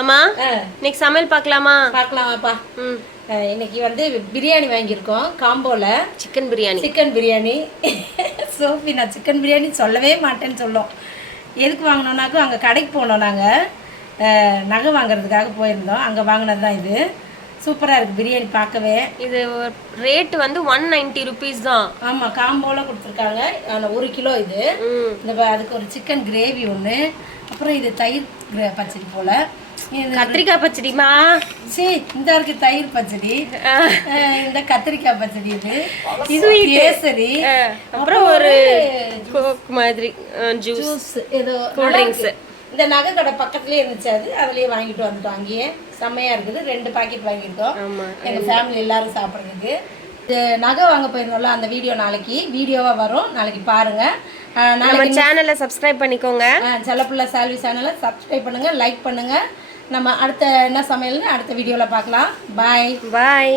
அம்மா இன்னைக்கு சமையல் பார்க்கலாமா? பார்க்கலாமாப்பா. இன்னைக்கு வந்து பிரியாணி வாங்கியிருக்கோம் காம்போல. சிக்கன் பிரியாணி. சோஃபி நான் சிக்கன் பிரியாணி சொல்லவே மாட்டேன்னு சொல்லும். எதுக்கு வாங்கினோன்னாக்கும் அங்கே கடைக்கு போனோம். நாங்கள் நகை வாங்குறதுக்காக போயிருந்தோம். அங்கே வாங்கினது தான் இது. சூப்பராக இருக்குது பிரியாணி பார்க்கவே. இது ரேட் வந்து 190 rupees தான். ஆமாம், காம்போல கொடுத்துருக்காங்க. 1 கிலோ இது. இந்த அதுக்கு ஒரு சிக்கன் கிரேவி ஒன்று, அப்புறம் இது தயிர் பச்சடி போல். கத்திரிக்காய் பச்சடிமா. சரி, இந்த இருக்கு தயிர் பச்சடி, இந்த கத்திரிக்காய் பச்சடி, இது கேசரி, அப்புறம் ஒரு கோக் மாதிரி ஜூஸ், ஏதோ கூல் ட்ரிங்க்ஸ். இந்த நகை கடை பக்கத்துலேயே இருந்துச்சு, அதுலேயே வாங்கிட்டு வந்துட்டோம். அங்கேயே செம்மையாக இருக்குது. 2 பாக்கெட் வாங்கியிருக்கோம் எங்கள் ஃபேமிலி எல்லாரும் சாப்பிட்றதுக்கு. இது நகை வாங்க போயிருந்தோம்ல, அந்த வீடியோ நாளைக்கு வீடியோவாக வரும், நாளைக்கு பாருங்கள். நம்ம சேனலை சப்ஸ்கிரைப் பண்ணிக்கோங்க. செல்லப்புள்ள சால்வி சேனலை சப்ஸ்கிரைப் பண்ணுங்கள், லைக் பண்ணுங்கள். நம்ம அடுத்த என்ன சமையல்னு அடுத்த வீடியோவில் பார்க்கலாம். பாய்.